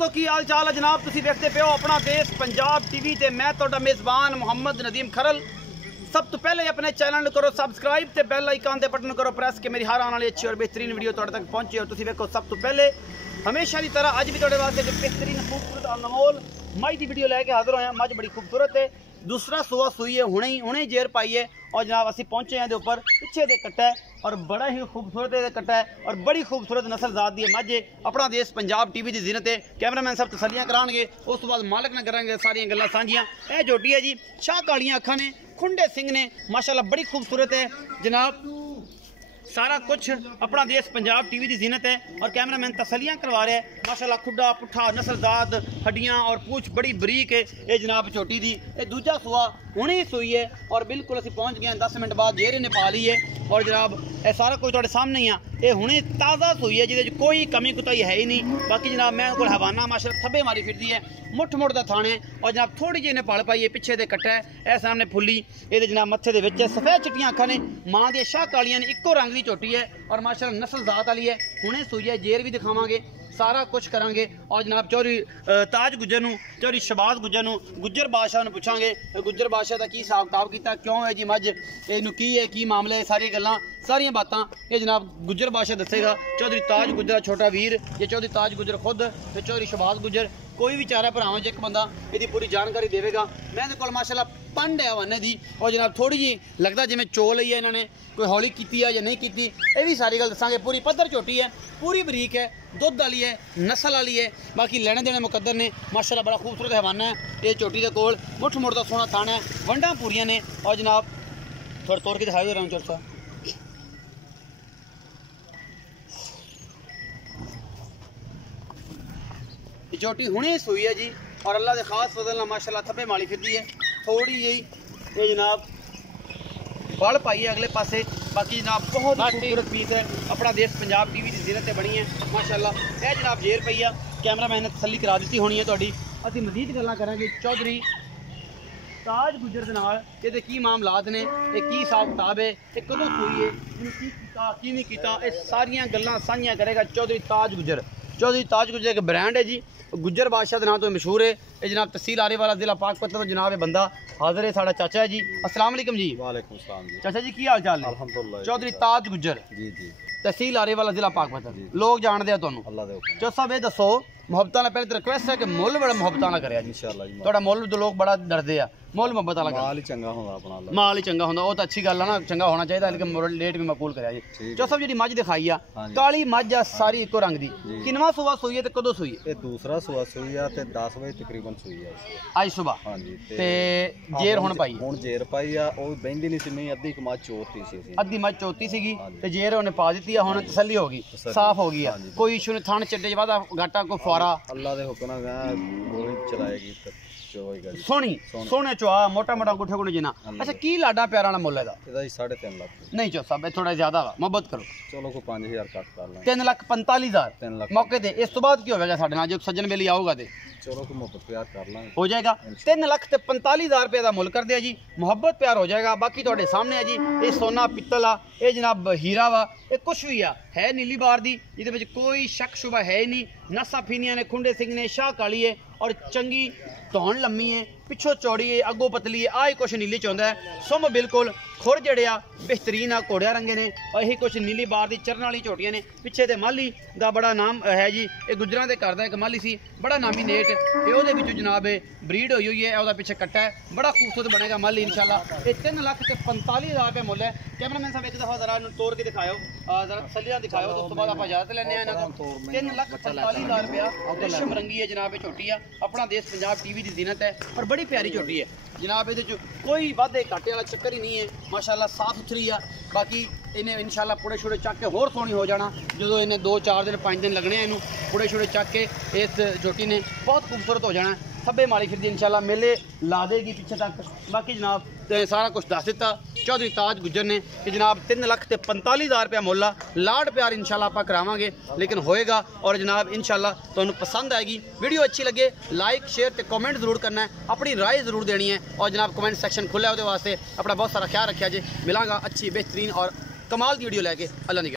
दोस्तों की हाल चाल है जनाब, तुसी देखते पे हो अपना देश पंजाब टीवी ते मैं तुहाडा मेज़बान मोहम्मद नदीम खरल। सब तो पहले अपने चैनल करो सबसक्राइब ते बेल आइकन दे बटन करो प्रेस के मेरी हर आने वाली अच्छी और बेहतरीन वीडियो तुहाडे तक पहुंचे। और तुसी देखो सब तो पहले हमेशा की तरह अज भी तुहाडे वास्ते एक बेहतरीन खूबसूरत अनमोल मझ की वीडियो लैके हाजिर होया। मझ बड़ी खूबसूरत है, दूसरा सुआ सुई है, हुणे जेर पाई है और जनाब असी पहुंचे हैं उपर पिछे दे कट्टा है और बड़ा ही खूबसूरत कट्टा है और बड़ी खूबसूरत नस्ल जात दी मझ है। अपना देश पंजाब टीवी की जीनत है। कैमरामैन सब तसलियां करांगे, उस तो बाद मालिक ने करांगे सारियां गल्लां सांझियां। यह झोटी है जी, शाह कालियां अखां ने, खुंडे सिंह ने, माशाल्लाह बड़ी खूबसूरत है जनाब। सारा कुछ अपना देश पंजाब टीवी की जीनत है और कैमरामैन तसलियां करवा रहा है। माशाल्लाह खुडा पुठा नस्लजात हड्डियां और पूछ बड़ी बरीक है ये जनाब झोटी दी। ये दूजा सुआ हुणे ही सुई है और बिल्कुल असी पहुंच गए 10 मिनट बाद जेर ने पा ली है और जनाब ये सारा कुछ तुहाडे सामने ही आ। ये हुणे ताज़ा सुई है जिहदे कोई कमी कुताई है ही नहीं। बाकी जनाब मैं कोल हवाना माशाल्लाह थब्बे मारी फिरदी है, मुठ मुठ दा थाने और जनाब थोड़ी जी ने पल पाई है पिछे दे कट्टा है। ए सामने फुल्ली ये जनाब मत्थे दे विच सफेद चिट्टियां अखां ने, मां दी शाह कालियां ने, इक्को रंग दी झोटी है और माशाल्लाह नस्ल जात वाली है। हुणे सुई है, जेर भी दिखावांगे, सारा कुछ करांगे। और जनाब चौधरी ताज गुजर नूं, चौधरी शबाज गुजर नूं, गुजर बादशाह नूं पुछांगे गुजर बादशाह दा की हिसाब किताब कीता, क्यों है जी मझ, इहनूं की है की मामला है, सारी गल्लां सारियां बातां ये जनाब गुजर बादशाह दसेगा। चौधरी ताज गुजर दा छोटा वीर या चौधरी ताज गुजर खुद ते चौधरी शबाज गुजर कोई भी चारा भरावां च एक बंदा इसकी पूरी जानकारी देगा। मैं इहदे कोल माशाल्लाह पंड है वन्ने दी और जनाब थोड़ी जी लगता जिवें चो लई है इन्होंने, कोई हौली की है या नहीं की, ये भी सारी गल दसांगे। पूरी पत्थर झोटी है, पूरी बरीक है, दुध वाली है, नस्ल वाली है। बाकी लेने देने मुकद्दर ने माशाल्लाह बड़ा खूबसूरत हवाना है ये झोटी के कोल। मुठ मुठ का सोहना थाना है, वंडा पूरियां ने और जनाब थोड़ा तोड़ के दिखाई दे रहा हूँ चौथा। झोटी हुणे सुई है जी और अल्लाह के खास फजल नाल माशाल्लाह थब्बे माली फिरदी है। थोड़ी यही ये जनाब बल पाई है अगले पासे। बाकी जनाब बहुत खूबसूरत पीस है, अपना देश पंजाब टीवी की जीनत बनी है माशाल्लाह। यह जनाब जेर पई है, कैमरामैन ने तसली करा दी होनी है तुहाडी। असीं मजीद गल्लां करांगे चौधरी ताज गुजर दे नाल, ये की मामलात ने, ये की हिसाब किताब है, ये कदों सुई है, इन्हूं की कीता की नहीं कीता, ये सारियां गल्लां साझियां करेगा चौधरी ताज गुजर। चौधरी ताज गुजर एक ब्रांड है जी, गुजर बादशाह के नाम तो मशहूर है। ये जनाब तहसील आरे वाला जिला पाकपत तो जनाब ये बंदा हाजिर है, साड़ा चाचा है जी। अस्सलाम वालेकुम जी। वालेकुम सलाम जी। चाचा जी की हाल चाल है? अल्हम्दुलिल्लाह। चौधरी ताज गुजर जी जी, तहसील आरे वाला जिला पाकपत लोग जानते हैं तुहानू। अल्लाह दे हुक्म। चौधरी साहब ये दसो मुहब्बतां नाल, पहले तो रिक्वेस्ट है कि मुल बड़ा मुहब्बतां नाल करिया जी इंशाअल्लाह जी। तुहाडा मुल तो लोग बड़ा डरदे आ, मुल मुहब्बत वाला माल ही चंगा होंदा अपना, अल्लाह माल ही चंगा होंदा, वो तो अच्छी गल है ना, चंगा होना चाहिए लेकिन मुल लेट भी मकबूल करिया जी। चौधरी साहब जी मझ दिखाई आ काली मझ आ सारी इको रंग दी, किनवा सुबह सुई है ते कदों सुई है? ये दूसरा सुआ सुई आ ते 10 बजे तकरीबन सुई है आज सुबह। हां जी। ते जेर हुण पाई, हुण जेर पाई आ, ओ बहिंदी नहीं सी, नहीं अद्धी कमा चोती सी, अद्धी मझ चौथी सीगी ते जेर उन्हें पा दी है। हुण तसल्ली हो गई, साफ हो गई है, कोई इशू नहीं, थान चड्डे बाद घाटा कोई फुआरा अल्लाह दे हुक्म नाल गोली चलाएगी तो चोएगा जी। सोहनी सोहने चुआ मोटा मोटा गुठे गुठे जिना। अच्छा की लाडा प्यारा ना मुल है ਇਹਦਾ ਜੀ 3.5 ਲੱਖ। नहीं चो साहब थोड़ा ज्यादा वा, मोहब्बत करो। चलो को 5000 ਕੱਟ ਕਰ ਲਾਂਗੇ। 3,45,000 3 ਲੱਖ मौके ते। इस तो बाद की होगा साढ़े नाल जो सज्जन बेली आऊगा ते चलो को मुहब्बत प्यार कर लांगे, हो जाएगा। 3,45,000 रुपये का मुल कर दिया जी, मुहब्बत प्यार हो जाएगा। बाकी थोड़े सामने है जी, ये सोना पित्तल आ, ये जनाब हीरा वा, ये कुछ भी आ है नीली बार दी, जिहदे कोई शक शुबा है ही नहीं। नसा फीनिया ने, खुंडे सिंह ने, शाह काली है और चंगी धौन लम्मी है, पिछों चौड़ी है, अगों पतली है, आई कुछ नीली चाहता है। सुम बिल्कुल खुर जड़े आ बेहतरीन आ, घोड़िया रंगे ने और यही कुछ नीली बार दी चरण वाली झोटियां ने। पिछे ते माली दा बड़ा नाम है जी, ये गुजरां दे घर दा एक माली सी, बड़ा नामी नेट ते ओहदे विचों जनाब ब्रीड होई हुई है। ओहदा पिछे कट्टा है, बड़ा खूबसूरत बनेगा माली इंशाल्लाह। ये 3,45,000 रुपये मुल है। कैमरामैन साहब एक दफा जरा तोड़ के दिखाओ, जरा तसल्लियां दिखाओ, तो उस तो बाद आप इजाजत लेने हैं इन्हां तों। 3,45,000 रुपया रेशम रंगी है जनाब, झोटी है, अपना देश पंजाब टीवी की जीनत है और बड़ी प्यारी झोटी है जनाब। ये कोई वादे घाटे वाला चक्कर ही नहीं है, माशाल्लाह साफ सुथरी है। बाकी इन्हें इंशाल्लाह पुड़े छुड़े चक के होर सोहनी हो जाना, जो इन्हें 2-4 दिन 5 दिन लगने इनू पुड़े छुड़े चक के इस झोटी ने बहुत खूबसूरत हो जाना। थब्बे मारी फिर इंशाल्लाह मेले ला देगी पीछे तक। बाकी जनाब तो सारा कुछ दस दिता चौधरी ताज गुजर ने कि जनाब 3,45,000 रुपया मुल्ला, लाड प्यार इंशाल्लाह आप करावांगे लेकिन होएगा। और जनाब इंशाल्लाह तुहानू पसंद आएगी, वीडियो अच्छी लगे लाइक शेयर ते कमेंट जरूर करना है, अपनी राय जरूर देनी है। और जनाब कमेंट सेक्शन खुला है, वो वास्ते अपना बहुत सारा ख्याल रखा जे। मिलांगा अच्छी बेहतरीन और कमाल की वीडियो लैके। अल्लाह निगरान।